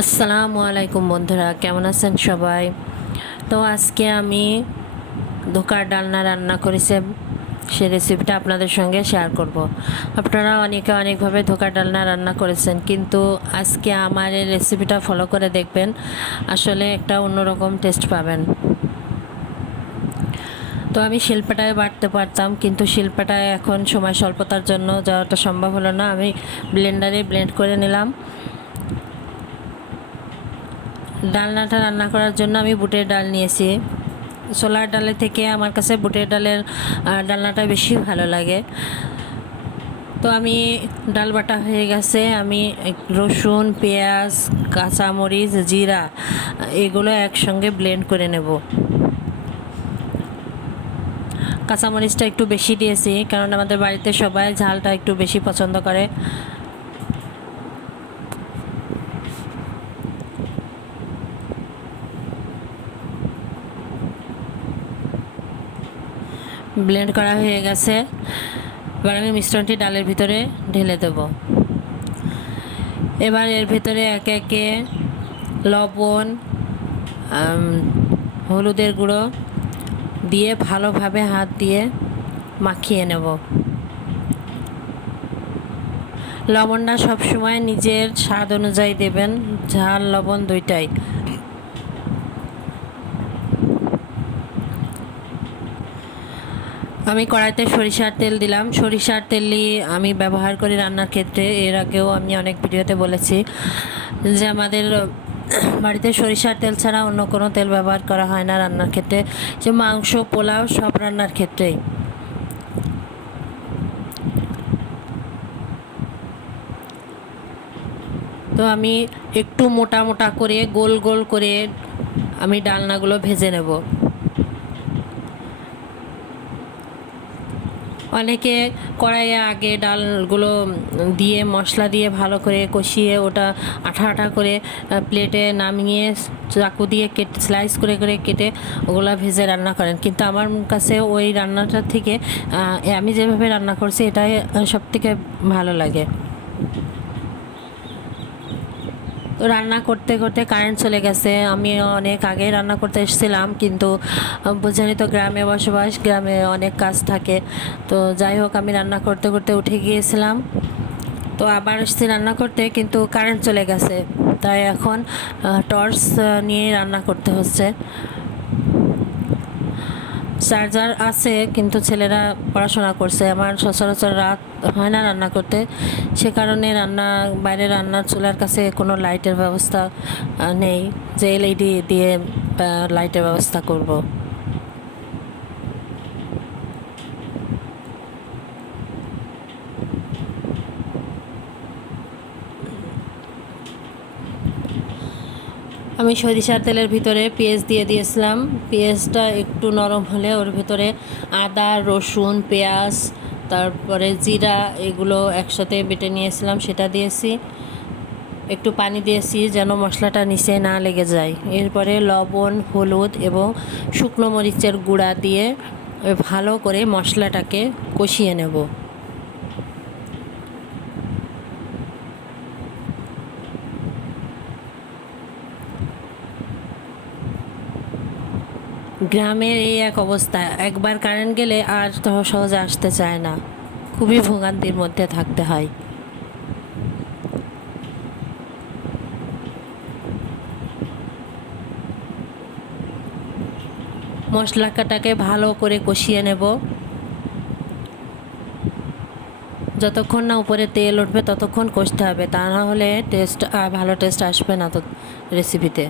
আসসালামু আলাইকুম বন্ধুরা, কেমন আছেন সবাই? তো আজকে আমি ধোকার ডালনা রান্না করেছি, সেই রেসিপিটা আপনাদের সঙ্গে শেয়ার করব। আপনারা অনেকে অনেকভাবে ধোকার ডালনা রান্না করেছেন, কিন্তু আজকে আমার এই রেসিপিটা ফলো করে দেখবেন, আসলে একটা অন্যরকম টেস্ট পাবেন। তো আমি শিলপাটায় বাটতে পারতাম, কিন্তু শিলপাটায় এখন সময় স্বল্পতার জন্য যাওয়াটা সম্ভব হলো না। আমি ব্লেন্ডারে ব্লেন্ড করে নিলাম। ডালনাটা রান্না করার জন্য আমি বুটের ডাল নিয়েছি। ছোলার ডালের থেকে আমার কাছে বুটের ডালের ডালনাটা বেশি ভালো লাগে। তো আমি ডাল বাটা হয়ে গেছে, আমি রসুন, পেঁয়াজ, কাঁচামরিচ, জিরা এগুলো একসঙ্গে ব্লেন্ড করে নেব। কাঁচামরিচটা একটু বেশি দিয়েছি, কারণ আমাদের বাড়িতে সবাই ঝালটা একটু বেশি পছন্দ করে। ব্লেন্ড করা হয়ে গেছে। এবার আমি মিশ্রণটি ডালের ভিতরে ঢেলে দেব। এবার এর ভিতরে একে একে লবণ, হলুদের গুঁড়ো দিয়ে ভালোভাবে হাত দিয়ে মাখিয়ে নেব। লবণটা সবসময় নিজের স্বাদ অনুযায়ী দেবেন, ঝাল লবণ দুইটাই। আমি কড়াইতে সরিষার তেল দিলাম। সরিষার তেলই আমি ব্যবহার করি রান্নার ক্ষেত্রে। এর আগেও আমি অনেক ভিডিওতে বলেছি যে আমাদের বাড়িতে সরিষার তেল ছাড়া অন্য কোনো তেল ব্যবহার করা হয় না রান্নার ক্ষেত্রে, যে মাংস, পোলাও সব রান্নার ক্ষেত্রেই। তো আমি একটু মোটা মোটা করে গোল গোল করে আমি ডালনাগুলো ভেজে নেব। অনেকে কড়াইয়ে আগে ডালগুলো দিয়ে মশলা দিয়ে ভালো করে কষিয়ে ওটা আঠা আঠা করে প্লেটে নামিয়ে চাকু দিয়ে কেটে স্লাইস করে করে কেটে ওগুলা ভেজে রান্না করেন, কিন্তু আমার কাছে ওই রান্নাটার থেকে আমি যেভাবে রান্না করছি এটাই সবথেকে ভালো লাগে। তো রান্না করতে করতে কারেন্ট চলে গেছে। আমি অনেক আগে রান্না করতে এসেছিলাম, কিন্তু বুঝেনি তো, গ্রামে বসবাস, গ্রামে অনেক কাজ থাকে। তো যাই হোক, আমি রান্না করতে করতে উঠে গিয়েছিলাম। তো আবার এসেছি রান্না করতে, কিন্তু কারেন্ট চলে গেছে। তাই এখন টর্চ নিয়ে রান্না করতে হচ্ছে। চার্জার আছে, কিন্তু ছেলেরা পড়াশোনা করছে, আমার সচরাচর রাত হয় না রান্না করতে। সে কারণে বাইরে রান্নার চুলার কাছে কোনো লাইটের ব্যবস্থা নেই যে এলইডি দিয়ে লাইটের ব্যবস্থা করব। আমি সরিষার তেলের ভিতরে পেঁয়াজ দিয়ে দিয়েছিলাম। পেঁয়াজটা একটু নরম হলে ওর ভিতরে আদা, রসুন, পেঁয়াজ, তারপরে জিরা এগুলো একসাথে বেটে নিয়েছিলাম, সেটা দিয়েছি। একটু পানি দিয়েছি যেন মশলাটা নিচে না লেগে যায়। এরপরে লবণ, হলুদ এবং শুকনো মরিচের গুঁড়া দিয়ে ভালো করে মশলাটাকে কষিয়ে নেব। গ্রামের এই এক অবস্থা, একবার কারেন্ট গেলে আর তো সহজে আসতে চায় না, খুবই ভোগান্তির মধ্যে থাকতে হয়। মশলাটাকে ভালো করে কষিয়ে নেব। যতক্ষণ না উপরে তেল উঠবে ততক্ষণ কষতে হবে, তা না হলে ভালো টেস্ট আসবে না তো রেসিপিতে।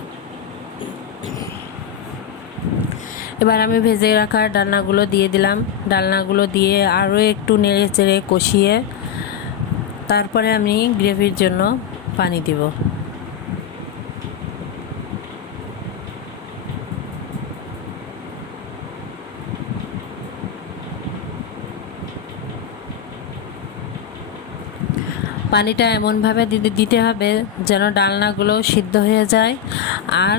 এবার আমি ভেজে রাখা ডালনাগুলো দিয়ে দিলাম। ডালনাগুলো দিয়ে আরও একটু নেড়ে চেড়ে কষিয়ে তারপরে আমি গ্রেভির জন্য পানি দিব। পানিটা এমনভাবে দিতে হবে যেন ডালনাগুলো সিদ্ধ হয়ে যায় আর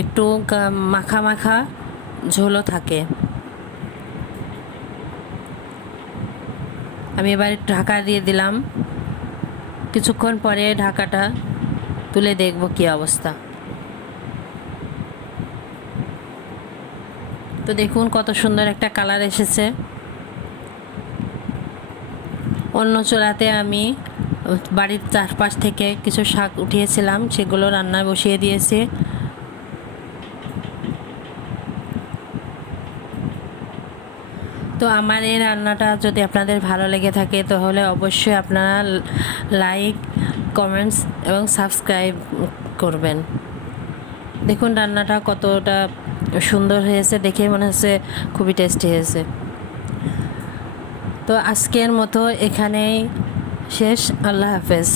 একটু মাখা মাখা ঝোলও থাকে। আমি এবার ঢাকা দিয়ে দিলাম। কিছুক্ষণ পরে ঢাকাটা তুলে দেখব কী অবস্থা। তো দেখুন কত সুন্দর একটা কালার এসেছে। অন্য চুলাতে আমি বাড়ির চারপাশ থেকে কিছু শাক উঠিয়েছিলাম, সেগুলো রান্নায় বসিয়ে দিয়েছি। তো আমার এই রান্নাটা যদি আপনাদের ভালো লেগে থাকে তাহলে অবশ্যই আপনারা লাইক, কমেন্টস এবং সাবস্ক্রাইব করবেন। দেখুন রান্নাটা কতটা সুন্দর হয়েছে, দেখে মনে হচ্ছে খুবই টেস্টি হয়েছে। তো আজকের মতো এখানেই শেষ। আল্লাহ হাফেজ।